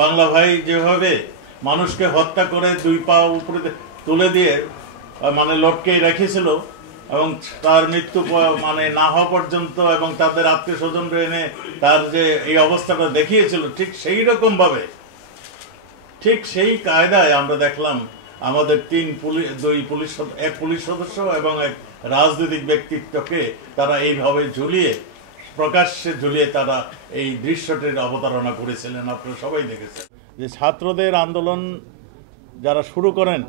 বাংলা ভাই যেভাবে মানুষকে হত্যা করে দুই পা উপরে তুলে দিয়ে মানে লটকে রেখেছিল এবং তার মৃত্যু মানে না হওয়া পর্যন্ত এবং তাদের আত্মীয় স্বজন এনে তার যে এই অবস্থাটা দেখিয়েছিল, ঠিক সেই রকম ভাবে ঠিক সেই কায়দায় আমরা দেখলাম আমাদের এক পুলিশ সদস্য এবং এক রাজনৈতিক ব্যক্তিত্বকে তারা এইভাবে প্রকাশ্যে ঝুলিয়ে তারা এই দৃশ্যটির অবতারণা করেছিলেন। আপনারা সবাই দেখেছেন যে ছাত্রদের আন্দোলন যারা শুরু করেন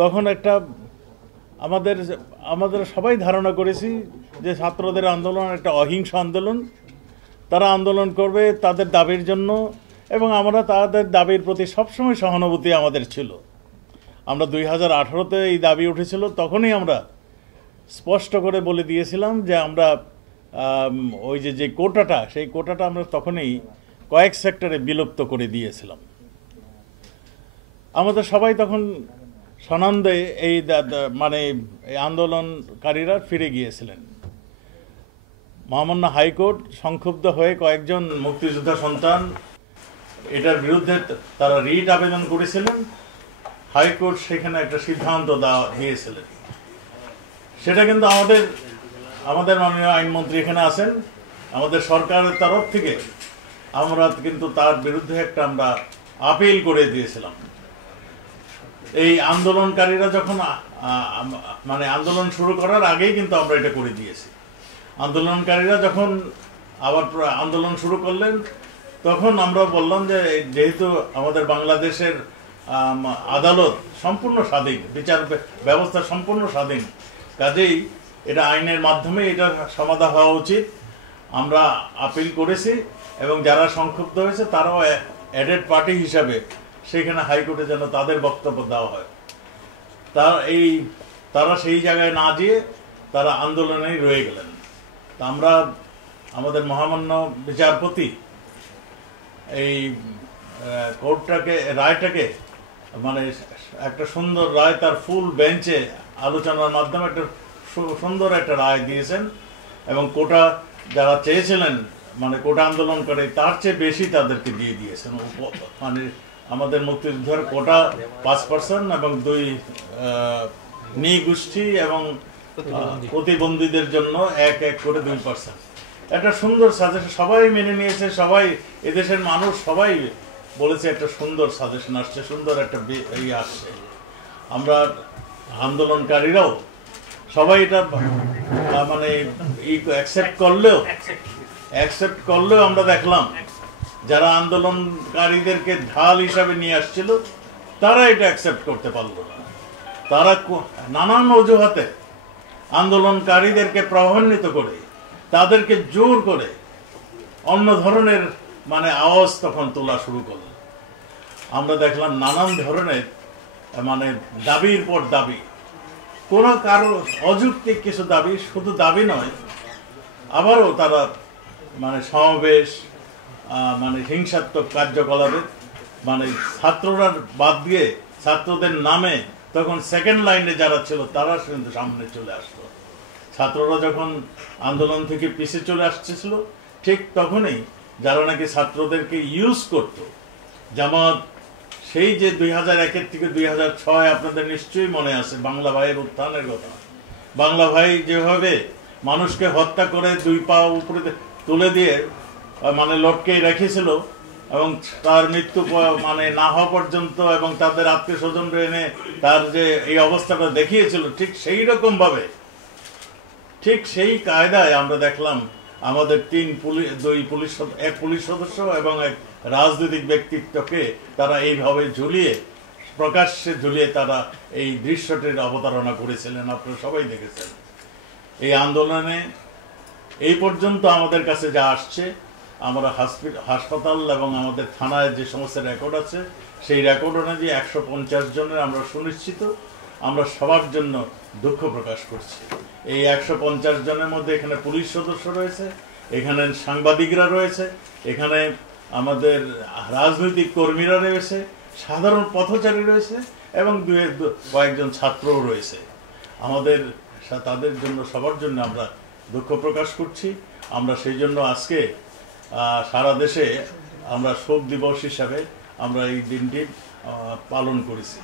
তখন একটা আমাদের সবাই ধারণা করেছি যে ছাত্রদের আন্দোলন একটা অহিংস আন্দোলন, তারা আন্দোলন করবে তাদের দাবির জন্য এবং আমরা তাদের দাবির প্রতি সবসময় সহানুভূতি আমাদের ছিল। আমরা 2018-তে এই দাবি উঠেছিল, তখনই আমরা স্পষ্ট করে বলে দিয়েছিলাম যে আমরা ওই যে কোটাটা, সেই কোটাটা আমরা তখনই কয়েক সেক্টরে বিলুপ্ত করে দিয়েছিলাম। আমাদের সবাই তখন সনন্দে এই মানে এই আন্দোলনকারীরা ফিরে গিয়েছিলেন। মহামান্য হাইকোর্ট সংক্ষুব্ধ হয়ে কয়েকজন মুক্তিযোদ্ধা সন্তান এটার বিরুদ্ধে তারা রিট আবেদন করেছিলেন। হাইকোর্ট সেখানে একটা সিদ্ধান্ত দিয়েছিলেন। সেটা কিন্তু আমাদের মাননীয় আইনমন্ত্রী এখানে আছেন, আমাদের সরকারের তরফ থেকে আমরা কিন্তু তার বিরুদ্ধে আমরা আপিল করে দিয়েছিলাম। এই আন্দোলনকারীরা যখন মানে আন্দোলন শুরু করার আগেই কিন্তু আমরা এটা করে দিয়েছি। আন্দোলনকারীরা যখন আবার আন্দোলন শুরু করলেন তখন আমরা বললাম যে যেহেতু আমাদের বাংলাদেশের আদালত সম্পূর্ণ স্বাধীন, বিচার ব্যবস্থা সম্পূর্ণ স্বাধীন, কাজেই এটা আইনের মাধ্যমে এটা সমাধান হওয়া উচিত। আমরা আপিল করেছি এবং যারা সংক্ষুব্ধ হয়েছে তারাও অ্যাডেড পার্টি হিসাবে সেখানে হাইকোর্টে যেন তাদের বক্তব্য দেওয়া হয়। তারা সেই জায়গায় না গিয়ে তারা আন্দোলনেই রয়ে গেলেন। তা আমরা আমাদের মহামান্য বিচারপতি এই রায়টাকে মানে একটা সুন্দর রায়, তার ফুল বেঞ্চে আলোচনার মাধ্যমে একটা সুন্দর একটা রায় দিয়েছেন এবং কোটা যারা চেয়েছিলেন মানে কোটা আন্দোলন করে তার চেয়ে বেশি তাদেরকে দিয়ে দিয়েছেন। মানে আমাদের মুক্তিযুদ্ধের কোটা 5% এবং 2 নৃগোষ্ঠী এবং প্রতিবন্ধীদের জন্য 1 করে 2%। একটা সুন্দর সাজেশন সবাই মেনে নিয়েছে, সবাই এদেশের মানুষ সবাই বলেছে একটা সুন্দর সাজেশন আসছে, সুন্দর একটা আসছে। আমরা আন্দোলনকারীরাও সবাই এটা মানে অ্যাকসেপ্ট করলেও আমরা দেখলাম যারা আন্দোলনকারীদেরকে ঢাল হিসাবে নিয়ে আসছিল তারা এটা অ্যাকসেপ্ট করতে পারলো না। তারা নানান অজুহাতে আন্দোলনকারীদেরকে প্রভাবান্বিত করে তাদেরকে জোর করে অন্য ধরনের মানে আওয়াজ তখন তোলা শুরু করল। আমরা দেখলাম নানান ধরনের মানে দাবির পর দাবি, কোনো কারো অযৌক্তিক কিছু দাবি, শুধু দাবি নয়, আবারও তারা মানে সমাবেশ মানে হিংসাত্মক কার্যকলাপে মানে ছাত্ররা বাদ দিয়ে ছাত্রদের নামে তখন সেকেন্ড লাইনে যারা ছিল তারা কিন্তু সামনে চলে আসতো। ছাত্ররা যখন আন্দোলন থেকে পিছিয়ে চলে আসছিল ঠিক তখনই যারা নাকি ছাত্রদেরকে ইউজ করত, জামাত, সেই যে 2001 থেকে 2006 আপনাদের নিশ্চয়ই মনে আছে বাংলা ভাইয়ের উত্থানের কথা। বাংলা ভাই যেভাবে মানুষকে হত্যা করে দুই পা উপরে তুলে দিয়ে মানে লটকে রেখেছিল এবং তার মৃত্যু মানে না হওয়া পর্যন্ত এবং তাদের আত্মীয় স্বজন এনে তার যে এই অবস্থাটা দেখিয়েছিল, ঠিক সেই রকম ভাবে ঠিক সেই কায়দায় আমরা দেখলাম আমাদের এক পুলিশ সদস্য এবং এক রাজনৈতিক ব্যক্তিত্বকে তারা এইভাবে প্রকাশ্যে ঝুলিয়ে তারা এই দৃশ্যটির অবতারণা করেছিলেন। আপনারা সবাই দেখেছেন। এই আন্দোলনে এই পর্যন্ত আমাদের কাছে যা আসছে, আমরা হাসপাতাল এবং আমাদের থানায় যে সমস্ত রেকর্ড আছে সেই রেকর্ড অনুযায়ী 150 জনের আমরা সুনিশ্চিত। আমরা সবার জন্য দুঃখ প্রকাশ করছি। এই 150 জনের মধ্যে এখানে পুলিশ সদস্য রয়েছে, এখানে সাংবাদিকরা রয়েছে, এখানে আমাদের রাজনৈতিক কর্মীরা রয়েছে, সাধারণ পথচারী রয়েছে এবং কয়েকজন ছাত্রও রয়েছে। তাদের জন্য সবার জন্য আমরা দুঃখ প্রকাশ করছি। আমরা সেই জন্য আজকে সারা দেশে আমরা শোক দিবস হিসাবে আমরা এই দিনটি পালন করেছি।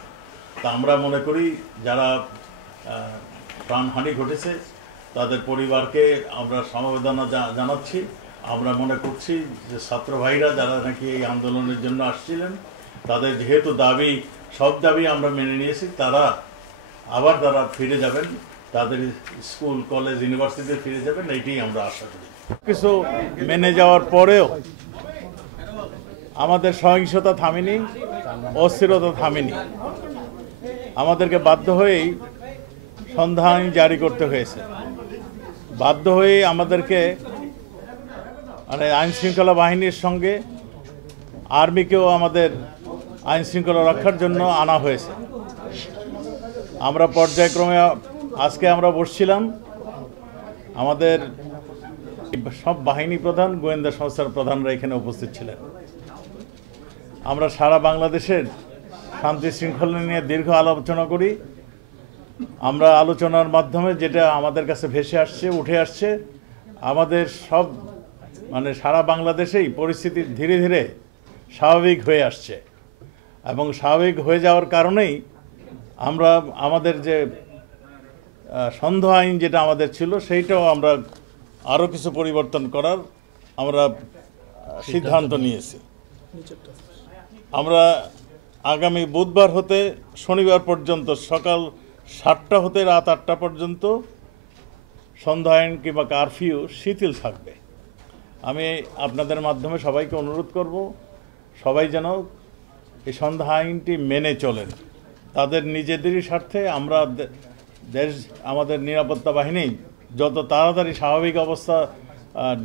তা আমরা মনে করি যারা প্রাণহানি ঘটেছে তাদের পরিবারকে আমরা সমবেদনা জানাচ্ছি। আমরা মনে করছি যে ছাত্র ভাইরা যারা নাকি এই আন্দোলনের জন্য আসছিলেন তাদের যেহেতু দাবি, সব দাবি আমরা মেনে নিয়েছি, তারা ফিরে যাবেন, তাদের স্কুল কলেজ ইউনিভার্সিটিতে ফিরে যাবেন, এইটাই আমরা আশা করি। কিছু মেনে যাওয়ার পরেও আমাদের সহিংসতা থামেনি, অস্থিরতা থামেনি। আমাদেরকে বাধ্য হয়েই সন্ধ্যা আইন জারি করতে হয়েছে। বাধ্য হয়ে আমাদেরকে মানে আইন শৃঙ্খলা বাহিনীর সঙ্গে আর্মিকেও আমাদের আইন শৃঙ্খলা রক্ষার জন্য আনা হয়েছে। আমরা পর্যায়ক্রমে আজকে আমরা বসছিলাম, আমাদের সব বাহিনী প্রধান, গোয়েন্দা সংস্থার প্রধানরা এখানে উপস্থিত ছিলেন। আমরা সারা বাংলাদেশের শান্তি শৃঙ্খলা নিয়ে দীর্ঘ আলোচনা করি। আমরা আলোচনার মাধ্যমে যেটা আমাদের কাছে ভেসে আসছে, উঠে আসছে, আমাদের সব মানে সারা বাংলাদেশেই পরিস্থিতি ধীরে ধীরে স্বাভাবিক হয়ে আসছে এবং স্বাভাবিক হয়ে যাওয়ার কারণেই আমরা আমাদের যে সন্ধ্যা আইন যেটা আমাদের ছিল সেইটাও আমরা আরও কিছু পরিবর্তন করার আমরা সিদ্ধান্ত নিয়েছি। আমরা আগামী বুধবার হতে শনিবার পর্যন্ত সকাল 7টা হতে রাত 8টা পর্যন্ত সন্ধ্যা আইন কিংবা কারফিউ শিথিল থাকবে। আমি আপনাদের মাধ্যমে সবাইকে অনুরোধ করব, সবাই যেন এই সন্ধ্যা আইনটি মেনে চলেন। তাদের নিজেদেরই স্বার্থে আমরা আমাদের নিরাপত্তা বাহিনী যত তাড়াতাড়ি স্বাভাবিক অবস্থা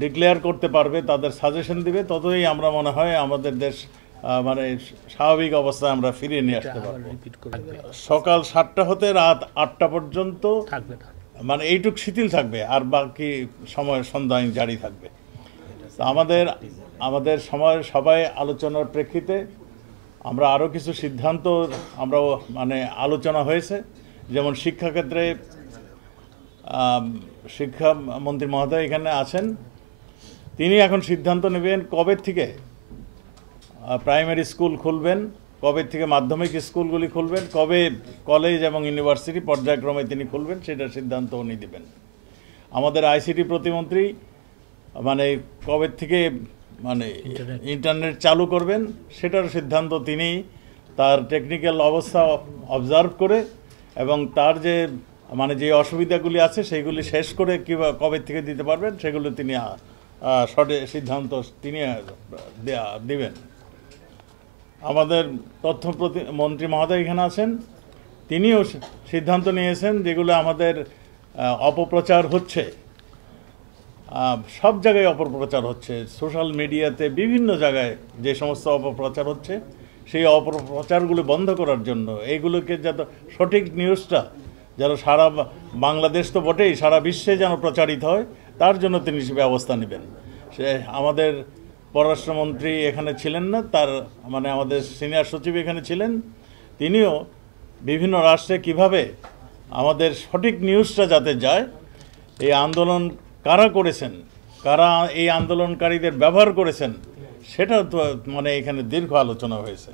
ডিক্লেয়ার করতে পারবে, তাদের সাজেশন দিবে, ততই আমরা মনে হয় আমাদের দেশ মানে স্বাভাবিক অবস্থায় আমরা ফিরিয়ে নিয়ে আসতে পারবো। সকাল 7টা হতে রাত 8টা পর্যন্ত মানে এইটুক শিথিল থাকবে, আর বাকি সময় সন্ধ্যা আইন জারি থাকবে। তো আমাদের সময় সবাই আলোচনার প্রেক্ষিতে আমরা আরও কিছু সিদ্ধান্ত আমরা মানে আলোচনা হয়েছে। যেমন শিক্ষাক্ষেত্রে শিক্ষামন্ত্রী মহোদয় এখানে আছেন, তিনি এখন সিদ্ধান্ত নেবেন কবে থেকে প্রাইমারি স্কুল খুলবেন, কবে থেকে মাধ্যমিক স্কুলগুলি খুলবেন, কবে কলেজ এবং ইউনিভার্সিটি পর্যায়ক্রমে তিনি খুলবেন, সেটার সিদ্ধান্ত উনি দেবেন। আমাদের আইসিটি প্রতিমন্ত্রী মানে কবে থেকে মানে ইন্টারনেট চালু করবেন সেটার সিদ্ধান্ত তিনি তার টেকনিক্যাল অবস্থা অবজার্ভ করে এবং তার যে মানে যে অসুবিধাগুলি আছে সেইগুলি শেষ করে কবে থেকে দিতে পারবেন সেগুলো তিনি সিদ্ধান্ত তিনি দেবেন। আমাদের তথ্য মন্ত্রী মহোদয় এখানে আছেন, তিনিও সিদ্ধান্ত নিয়েছেন যেগুলো আমাদের অপপ্রচার হচ্ছে, সব জায়গায় অপপ্রচার হচ্ছে, সোশ্যাল মিডিয়াতে বিভিন্ন জায়গায় যে সমস্ত অপপ্রচার হচ্ছে সেই অপপ্রচারগুলো বন্ধ করার জন্য এইগুলোকে যাতে সঠিক নিউজটা যেন সারা বাংলাদেশ তো বটেই, সারা বিশ্বে যেন প্রচারিত হয় তার জন্য তিনি ব্যবস্থা নেবেন। সে আমাদের পররাষ্ট্রমন্ত্রী এখানে ছিলেন না, তার মানে আমাদের সিনিয়র সচিব এখানে ছিলেন, তিনিও বিভিন্ন রাষ্ট্রে কিভাবে আমাদের সঠিক নিউজটা যাতে যায়, এই আন্দোলন কারা করেছেন, কারা এই আন্দোলনকারীদের ব্যবহার করেছেন, সেটা তো মানে এখানে দীর্ঘ আলোচনা হয়েছে।